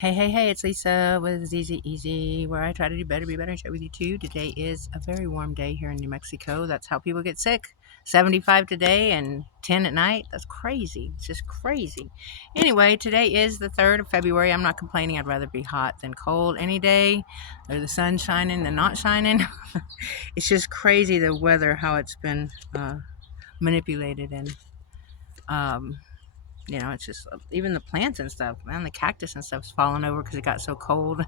Hey, hey, hey, it's Lisa with Easy Easy, where I try to do better, be better, and share with you too. Today is a very warm day here in New Mexico. That's how people get sick. 75 today and 10 at night. That's crazy. It's just crazy. Anyway, today is the 3rd of February. I'm not complaining. I'd rather be hot than cold any day, or the sun shining than not shining. It's just crazy the weather, how it's been manipulated and um, it's just even the plants and stuff, man, the cactus and stuff's falling over because it got so cold.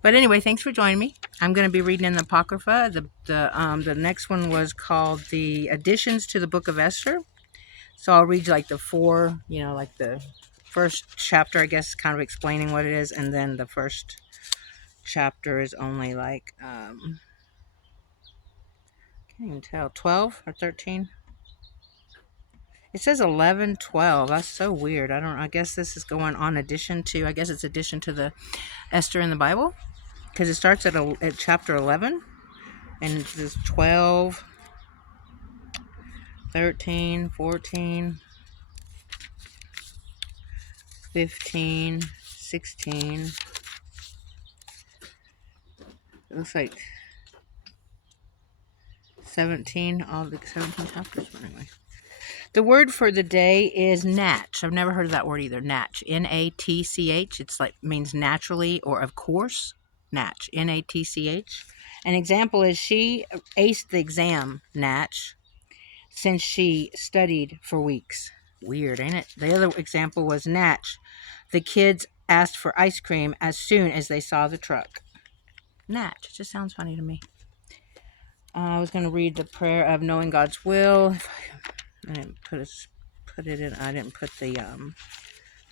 But anyway, thanks for joining me. I'm going to be reading in the Apocrypha. The next one was called the additions to the Book of Esther. So I'll read like the four, like the first chapter, I guess, kind of explaining what it is, and then the first chapter is only like can't even tell, 12 or 13. It says 11, 12. That's so weird. I guess this is going on addition to, I guess it's addition to the Esther in the Bible, because it starts at chapter 11 and it's 12, 13, 14, 15, 16. It looks like 17, all the 17 chapters. But anyway. The word for the day is natch. I've never heard of that word either. Natch. Natch. It's like means naturally or of course. Natch. Natch. An example is she aced the exam, natch, since she studied for weeks. Weird, ain't it? The other example was natch. The kids asked for ice cream as soon as they saw the truck. Natch. It just sounds funny to me. I was going to read the prayer of knowing God's will. I didn't put it in. I didn't put the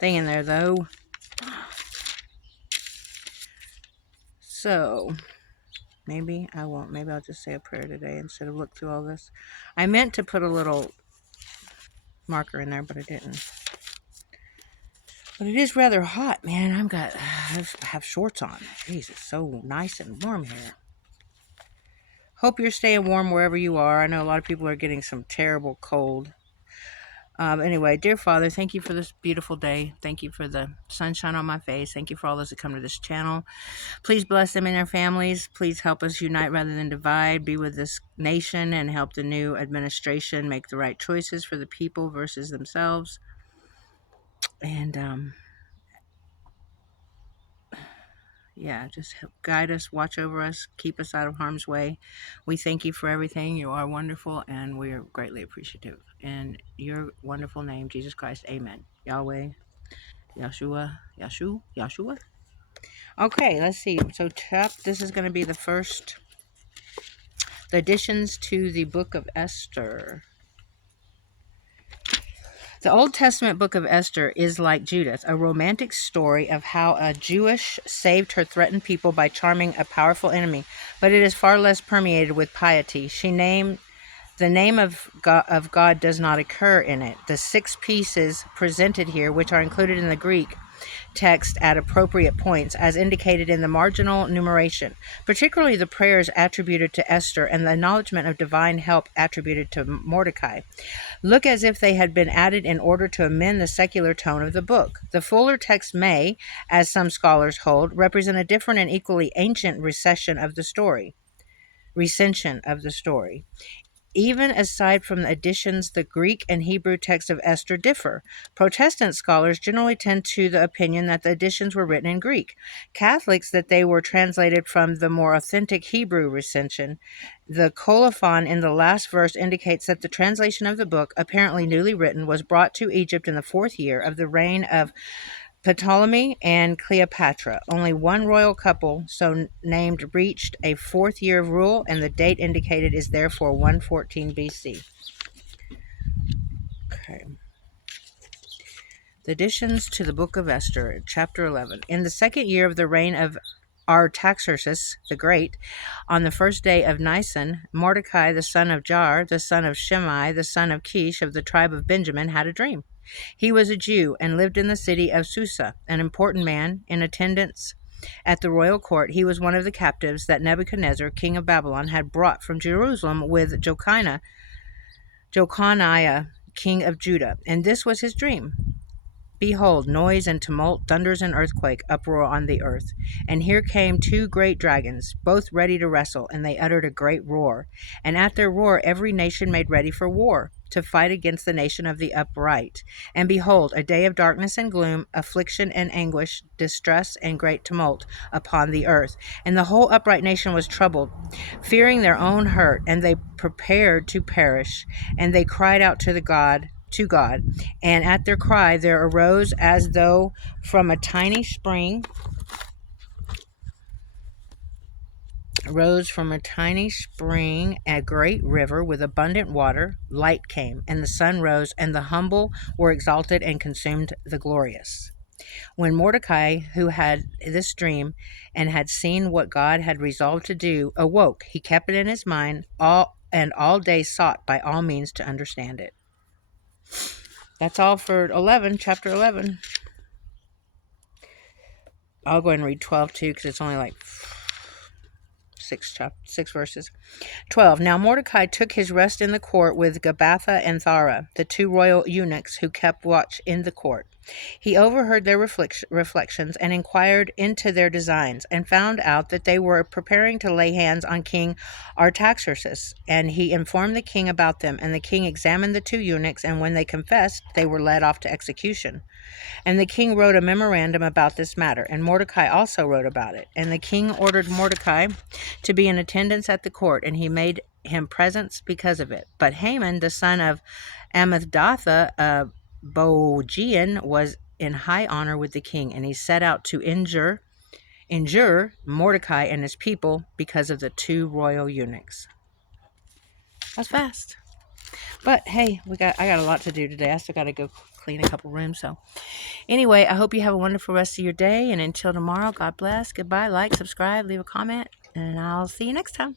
thing in there though. So maybe I won't. Maybe I'll just say a prayer today instead of look through all this. I meant to put a little marker in there, but I didn't. But it is rather hot, man. I have shorts on. Jeez, it's so nice and warm here. Hope you're staying warm wherever you are. I know a lot of people are getting some terrible cold. Anyway, dear Father, thank you for this beautiful day. Thank you for the sunshine on my face. Thank you for all those that come to this channel. Please bless them and their families. Please help us unite rather than divide. Be with this nation and help the new administration make the right choices for the people versus themselves. And yeah, just help guide us, watch over us, keep us out of harm's way. We thank you for everything. You are wonderful, and we are greatly appreciative. In your wonderful name, Jesus Christ, amen. Yahweh, Yahshua. Okay, let's see. So this is going to be the additions to the book of Esther. The Old Testament book of Esther is like Judith, a romantic story of how a Jewish saved her threatened people by charming a powerful enemy, but it is far less permeated with piety. The name of God does not occur in it. The 6 pieces presented here, which are included in the Greek text at appropriate points, as indicated in the marginal numeration, particularly the prayers attributed to Esther and the acknowledgement of divine help attributed to Mordecai, look as if they had been added in order to amend the secular tone of the book. The fuller text may, as some scholars hold, represent a different and equally ancient recension of the story. Even aside from the additions, the Greek and Hebrew texts of Esther differ. Protestant scholars generally tend to the opinion that the additions were written in Greek. Catholics that they were translated from the more authentic Hebrew recension. The colophon in the last verse indicates that the translation of the book, apparently newly written, was brought to Egypt in the 4th year of the reign of Ptolemy and Cleopatra. Only one royal couple, so named, reached a 4th year of rule, and the date indicated is therefore 114 BC. Okay. The additions to the book of Esther, chapter 11. In the 2nd year of the reign of Artaxerxes the Great, on the 1st day of Nisan, Mordecai the son of Jair, the son of Shimei, the son of Kish of the tribe of Benjamin, had a dream. He was a Jew and lived in the city of Susa, an important man in attendance at the royal court. He was one of the captives that Nebuchadnezzar, king of Babylon, had brought from Jerusalem with Jeconiah, king of Judah. And this was his dream. Behold, noise and tumult, thunders and earthquake, uproar on the earth. And here came two great dragons, both ready to wrestle, and they uttered a great roar. And at their roar every nation made ready for war, to fight against the nation of the upright. And behold, a day of darkness and gloom, affliction and anguish, distress and great tumult upon the earth. And the whole upright nation was troubled, fearing their own hurt, and they prepared to perish. And they cried out to God. And at their cry there arose as though from a tiny spring a great river with abundant water. Light came, and the sun rose, and the humble were exalted and consumed the glorious. When Mordecai, who had this dream and had seen what God had resolved to do, awoke, he kept it in his mind all day sought by all means to understand it. That's all for chapter 11. I'll go ahead and read 12 too, because it's only like six verses. 12. Now Mordecai took his rest in the court with Gabbatha and Thara, the two royal eunuchs who kept watch in the court. He overheard their reflections and inquired into their designs, and found out that they were preparing to lay hands on King Artaxerxes. And he informed the king about them, and the king examined the two eunuchs, and when they confessed, they were led off to execution. And the king wrote a memorandum about this matter, and Mordecai also wrote about it. And the king ordered Mordecai to be in attendance at the court, and he made him presents because of it. But Haman, the son of Amminadab, a Bogian, was in high honor with the king, and he set out to injure Mordecai and his people because of the two royal eunuchs. That's fast. But hey, I got a lot to do today. I still got to go clean a couple rooms. So anyway, I hope you have a wonderful rest of your day. And until tomorrow, God bless. Goodbye. Like, subscribe, leave a comment, and I'll see you next time.